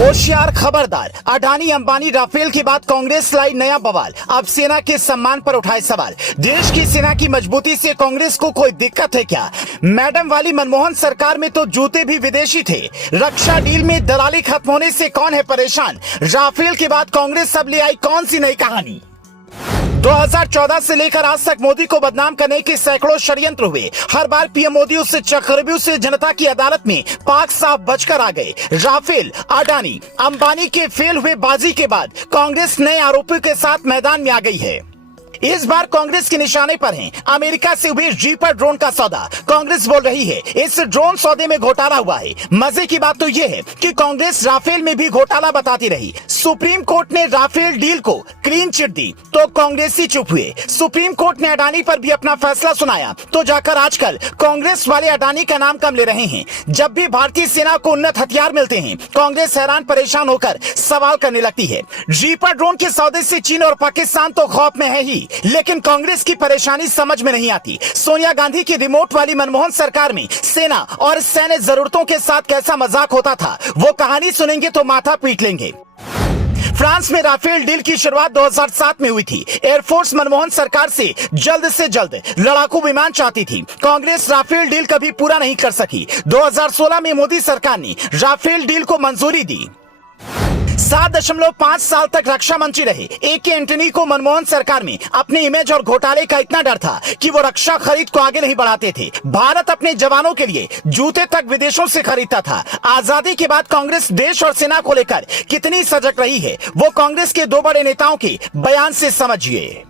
होशियार खबरदार, अडानी अंबानी राफेल के बाद कांग्रेस लाई नया बवाल। अब सेना के सम्मान पर उठाए सवाल। देश की सेना की मजबूती से कांग्रेस को कोई दिक्कत है क्या? मैडम वाली मनमोहन सरकार में तो जूते भी विदेशी थे। रक्षा डील में दलाली खत्म होने से कौन है परेशान? राफेल के बाद कांग्रेस अब ले आई कौन सी नई कहानी? 2014 से लेकर आज तक मोदी को बदनाम करने के सैकड़ों षड्यंत्र हुए। हर बार पीएम मोदी उससे चक्रव्यूह से जनता की अदालत में पाक साफ बचकर आ गए। राफेल, अडानी, अंबानी के फेल हुए बाजी के बाद कांग्रेस नए आरोपियों के साथ मैदान में आ गई है। इस बार कांग्रेस के निशाने पर है अमेरिका से हुए रीपर ड्रोन का सौदा। कांग्रेस बोल रही है इस ड्रोन सौदे में घोटाला हुआ है। मजे की बात तो यह है कि कांग्रेस राफेल में भी घोटाला बताती रही। सुप्रीम कोर्ट ने राफेल डील को क्लीन चिट दी तो कांग्रेसी चुप हुए। सुप्रीम कोर्ट ने अडानी पर भी अपना फैसला सुनाया तो जाकर आजकल कांग्रेस वाले अडानी का नाम कम ले रहे हैं। जब भी भारतीय सेना को उन्नत हथियार मिलते हैं कांग्रेस हैरान परेशान होकर सवाल करने लगती है। रीपर ड्रोन के सौदे से चीन और पाकिस्तान तो खौफ में है ही, लेकिन कांग्रेस की परेशानी समझ में नहीं आती। सोनिया गांधी की रिमोट वाली मनमोहन सरकार में सेना और सैन्य जरूरतों के साथ कैसा मजाक होता था, वो कहानी सुनेंगे तो माथा पीट लेंगे। फ्रांस में राफेल डील की शुरुआत 2007 में हुई थी। एयरफोर्स मनमोहन सरकार से जल्द लड़ाकू विमान चाहती थी। कांग्रेस राफेल डील कभी पूरा नहीं कर सकी। 2016 में मोदी सरकार ने राफेल डील को मंजूरी दी। 7.5 साल तक रक्षा मंत्री रहे ए.के. एंटनी को मनमोहन सरकार में अपने इमेज और घोटाले का इतना डर था कि वो रक्षा खरीद को आगे नहीं बढ़ाते थे। भारत अपने जवानों के लिए जूते तक विदेशों से खरीदता था। आजादी के बाद कांग्रेस देश और सेना को लेकर कितनी सजग रही है वो कांग्रेस के दो बड़े नेताओं के बयान से समझिए।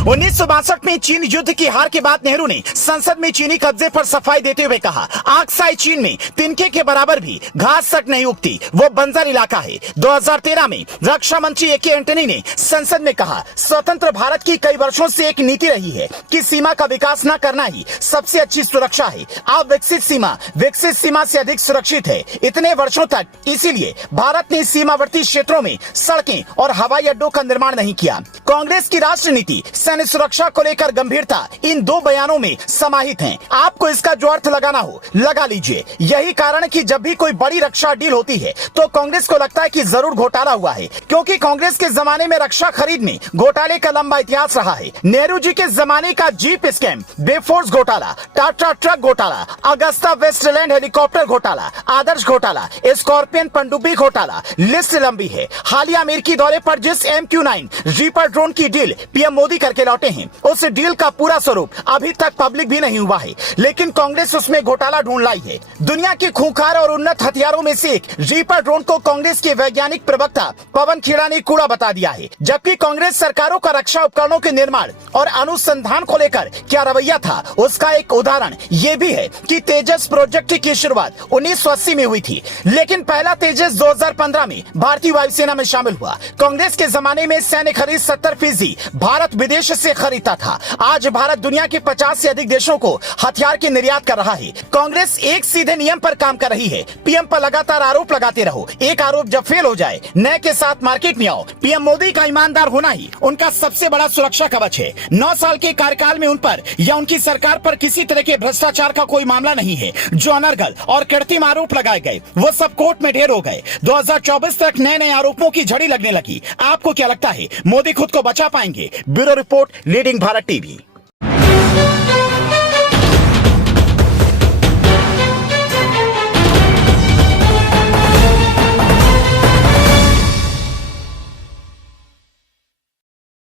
1962 में चीन युद्ध की हार के बाद नेहरू ने संसद में चीनी कब्जे पर सफाई देते हुए कहा, आक्साई चीन में तिनके के बराबर भी घास तक नहीं उगती, वो बंजर इलाका है। 2013 में रक्षा मंत्री ए.के. एंटनी ने संसद में कहा, स्वतंत्र भारत की कई वर्षों से एक नीति रही है कि सीमा का विकास न करना ही सबसे अच्छी सुरक्षा है। अब विकसित सीमा से अधिक सुरक्षित है। इतने वर्षों तक इसीलिए भारत ने सीमावर्ती क्षेत्रों में सड़कें और हवाई अड्डों का निर्माण नहीं किया। कांग्रेस की राष्ट्र नीति सैन्य सुरक्षा को लेकर गंभीरता इन दो बयानों में समाहित है। आपको इसका जो अर्थ लगाना हो लगा लीजिए। यही कारण है कि जब भी कोई बड़ी रक्षा डील होती है तो कांग्रेस को लगता है कि जरूर घोटाला हुआ है, क्योंकि कांग्रेस के जमाने में रक्षा खरीद में घोटाले का लंबा इतिहास रहा है। नेहरू जी के जमाने का जीप स्कैम, बेफोर्स घोटाला, टाटा ट्रक घोटाला, अगस्ता वेस्टलैंड हेलीकॉप्टर घोटाला, आदर्श घोटाला, स्कॉर्पियन पनडुब्बी घोटाला, लिस्ट लंबी है। हालिया अमेरिकी दौरे पर जिस MQ-9 रीपर ड्रोन की डील पीएम मोदी करके लौटे हैं उस डील का पूरा स्वरूप अभी तक पब्लिक भी नहीं हुआ है, लेकिन कांग्रेस उसमें घोटाला ढूंढ लाई है। दुनिया के खूंखार और उन्नत हथियारों में से एक रीपर ड्रोन को कांग्रेस के वैज्ञानिक प्रवक्ता पवन खेड़ा ने कूड़ा बता दिया है, जबकि कांग्रेस सरकारों का रक्षा उपकरणों के निर्माण और अनुसंधान को लेकर क्या रवैया था उसका एक उदाहरण ये भी है कि तेजस प्रोजेक्ट की शुरुआत 1980 में हुई थी, लेकिन पहला तेजस 2015 में भारतीय वायुसेना में शामिल हुआ। कांग्रेस के जमाने में सैन्य खरीद 70% भारत विदेश से खरीदता था। आज भारत दुनिया के 50 से अधिक देशों को हथियार के निर्यात कर रहा है। कांग्रेस एक सीधे नियम पर काम कर रही है, पीएम पर लगातार आरोप लगाते रहो। एक आरोप जब फेल हो जाए नए के साथ मार्केट में आओ। पीएम मोदी का ईमानदार होना ही उनका सबसे बड़ा सुरक्षा कवच है। 9 साल के कार्यकाल में उन पर या उनकी सरकार पर किसी तरह के भ्रष्टाचार का कोई मामला नहीं है। जो अनर्गल और कृत्रिम आरोप लगाए गए वो सब कोर्ट में ढेर हो गए। 2024 तक नए आरोपों की झड़ी लगने लगी। आपको क्या लगता है मोदी खुद को बचा पाएंगे? Bureau report, leading Bharat TV.